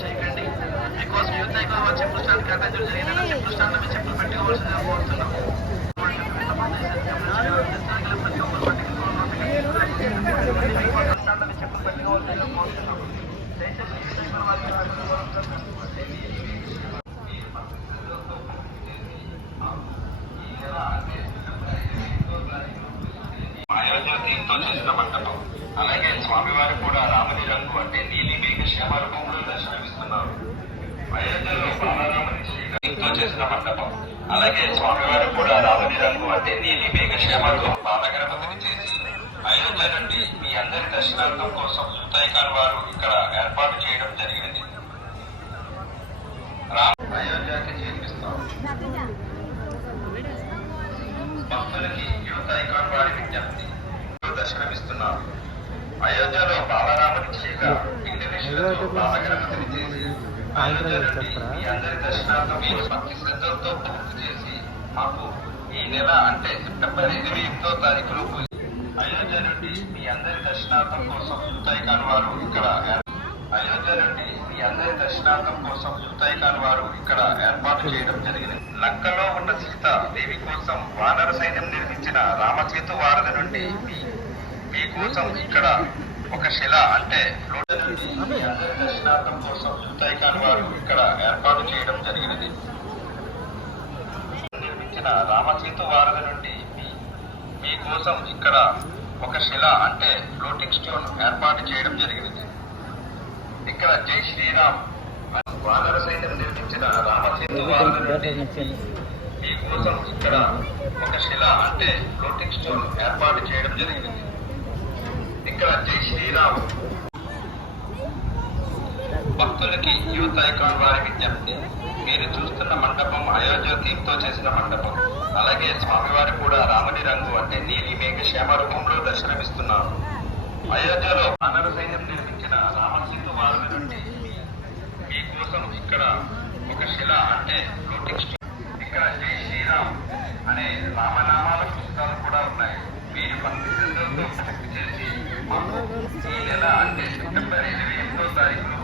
చేయకండి because youth ఎక్కువ మా చెప్పులు స్టాండ్ కేటాయించడం జరిగింది చెప్పులు స్టాండ్ చెప్పులు పెట్టుకోవాల్సిందిగా కోరుతున్నాం స్టాండ్ మీ చెప్పులు పెట్టుకోవాల్సిందిగా కోరుతున్నాం దయచేసి ఈ వారికి అయోధ్యతో చేసిన మంటపం అలాగే స్వామివారు కూడా రామని రంగు అంటే నీలి మేఘ శ్యామ రూపంలో దర్శనమిస్తున్నారు. అయోధ్యలో బాలరాముని చేసిన మంటపం అలాగే స్వామివారు కూడా రామని రంగు అంటే నీలి మేఘ శ్యామ రూపం బాలగణపతిని చేసి నుండి మీ అందరి దర్శనార్థం కోసం యూతైకాన్ వారు ఇక్కడ ఏర్పాటు చేయడం జరిగింది. రామ్ అయోధ్యకి చేర్పిస్తాం. భక్తులకి యువత ఐకాన్ వారి విజ్ఞప్తి దర్శనమిస్తున్నారు అయోధ్యలో బాలరాముని చేయక చేసి అయోధ్య నుండి మీ అందరి దర్శనార్థం మీరు భక్తి శ్రద్ధలతో పూర్తి చేసి మాకు ఈ నెల అంటే సెప్టెంబర్ ఇరవై ఎనిమిదో తారీఖులో అయోధ్య నుండి మీ అందరి దర్శనార్థం కోసం యువత వారు ఇక్కడ ఏర్- అయోధ్య నుండి మీ అందరి దర్శనార్థం కోసం యువతైకాన్ వారు ఇక్కడ ఏర్పాటు చేయడం జరిగింది. లంకలో ఉన్న సీత దేవి కోసం వానర సైన్యం నిర్మించిన రామసేతు వారధి నుండి మీ మీ కోసం ఇక్కడ ఒక శిల అంటే నుండి మీ అందరి దర్శనార్థం కోసం యువతైకాన్ వారు ఇక్కడ ఏర్పాటు చేయడం జరిగినది. నిర్మించిన రామసేతు వారధి నుండి మీ మీ కోసం ఇక్కడ ఒక శిల అంటే ఫ్లోటింగ్ స్టోన్ ఏర్పాటు చేయడం జరిగినది ఇక్కడ జై శ్రీరామ్ వానర సైన్యం నిర్మించిన రామసేతు మీ కోసం ఇక్కడ ఒక శిల అంటే ఫ్లోటింగ్ స్టోన్ ఏర్పాటు చేయడం జరిగింది. ఇక్కడ జై శ్రీరామ్ భక్తులకి యూత్ ఐకాన్ వారి విజ్ఞప్తి. మీరు చూస్తున్న మండపం అయోధ్య థీమ్తో చేసిన మండపం. అలాగే స్వామివారి కూడా రాముని రంగు అంటే నీలి మేఘ శ్యామ రూపంలో దర్శనమిస్తున్నారు. అయోధ్యలో అనర సైన్యం నిర్మించిన రామసింధు వారి నుండి మీ కోసం ఇక్కడ ఒక శిల అంటే ఫ్లోటింగ్ స్టోన్. ఇక్కడ జై శ్రీరామ్ అనే రామనామాల పుస్తకాలు కూడా ఉన్నాయి. మీరు భక్తి శ్రద్ధలతో భక్తి చేసి ఈ నెల అంటే సెప్టెంబర్ ఇరవై ఎనిమిదో తారీఖులో